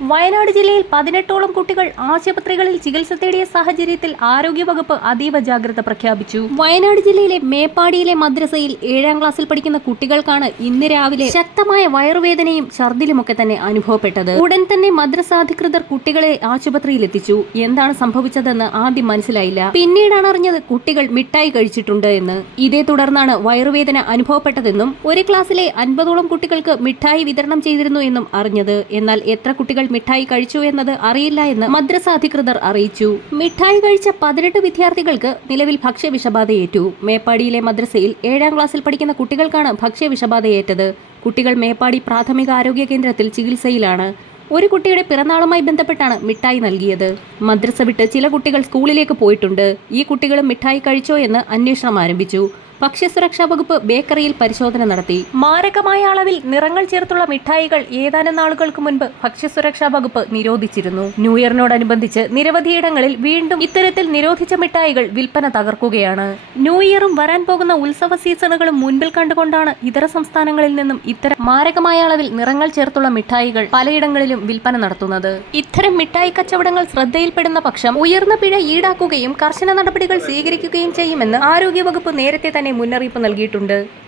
വയനാട് ജില്ലയിൽ പതിനെട്ടോളം കുട്ടികൾ ആശുപത്രികളിൽ ചികിത്സ തേടിയ സാഹചര്യത്തിൽ ആരോഗ്യവകുപ്പ് അതീവ ജാഗ്രത പ്രഖ്യാപിച്ചു. വയനാട് ജില്ലയിലെ മേപ്പാടിയിലെ മദ്രസയിൽ ഏഴാം ക്ലാസ്സിൽ പഠിക്കുന്ന കുട്ടികൾക്കാണ് ഇന്ന് രാവിലെ ശക്തമായ വയറുവേദനയും ഛർദിലുമൊക്കെ തന്നെ അനുഭവപ്പെട്ടത്. ഉടൻ തന്നെ മദ്രസ അധികൃതർ കുട്ടികളെ ആശുപത്രിയിൽ എത്തിച്ചു. എന്താണ് സംഭവിച്ചതെന്ന് ആദ്യം മനസ്സിലായില്ല. പിന്നീടാണ് അറിഞ്ഞത് കുട്ടികൾ മിഠായി കഴിച്ചിട്ടുണ്ട് എന്ന്. ഇതേ തുടർന്നാണ് വയറുവേദന അനുഭവപ്പെട്ടതെന്നും ഒരു ക്ലാസ്സിലെ അൻപതോളം കുട്ടികൾക്ക് മിഠായി വിതരണം ചെയ്തിരുന്നു എന്നും അറിഞ്ഞത്. എന്നാൽ എത്ര കുട്ടികൾ മിഠായി കഴിച്ചു എന്നത് അറിയില്ല എന്ന് മദ്രസ അധികൃതർ അറിയിച്ചു. മിഠായി കഴിച്ച പതിനെട്ട് വിദ്യാർത്ഥികൾക്ക് നിലവിൽ ഭക്ഷ്യവിഷബാധയേറ്റു. മേപ്പാടിയിലെ മദ്രസയിൽ ഏഴാം ക്ലാസ്സിൽ പഠിക്കുന്ന കുട്ടികൾക്കാണ് ഭക്ഷ്യവിഷബാധയേറ്റത്. കുട്ടികൾ മേപ്പാടി പ്രാഥമിക ആരോഗ്യ കേന്ദ്രത്തിൽ ചികിത്സയിലാണ്. ഒരു കുട്ടിയുടെ പിറന്നാളുമായി ബന്ധപ്പെട്ടാണ് മിഠായി നൽകിയത്. മദ്രസ വിട്ട് ചില കുട്ടികൾ സ്കൂളിലേക്ക് പോയിട്ടുണ്ട്. ഈ കുട്ടികളും മിഠായി കഴിച്ചോ എന്ന് അന്വേഷണം ആരംഭിച്ചു. ഭക്ഷ്യസുരക്ഷാ വകുപ്പ് ബേക്കറിയിൽ പരിശോധന നടത്തി. മാരകമായ അളവിൽ നിറങ്ങൾ ചേർത്തുള്ള മിഠായികൾ ഏതാനും നാളുകൾക്ക് മുൻപ് ഭക്ഷ്യസുരക്ഷാ വകുപ്പ് നിരോധിച്ചിരുന്നു. ന്യൂ ഇയറിനോടനുബന്ധിച്ച് നിരവധിയിടങ്ങളിൽ വീണ്ടും ഇത്തരത്തിൽ നിരോധിച്ച മിഠായികൾ വിൽപ്പന തകർക്കുകയാണ്. ന്യൂ ഇയറും വരാൻ പോകുന്ന ഉത്സവ സീസണുകളും മുൻപിൽ കണ്ടുകൊണ്ടാണ് ഇതര സംസ്ഥാനങ്ങളിൽ നിന്നും ഇത്തരം മാരകമായ അളവിൽ നിറങ്ങൾ ചേർത്തുള്ള മിഠായികൾ പലയിടങ്ങളിലും വിൽപ്പന നടത്തുന്നത്. ഇത്തരം മിഠായി കച്ചവടങ്ങൾ ശ്രദ്ധയിൽപ്പെടുന്ന പക്ഷം ഉയർന്ന പിഴ ഈടാക്കുകയും കർശന നടപടികൾ സ്വീകരിക്കുകയും ചെയ്യുമെന്ന് ആരോഗ്യവകുപ്പ് നേരത്തെ തന്നെ മുന്നറിയിപ്പ് നൽകിയിട്ടുണ്ട്?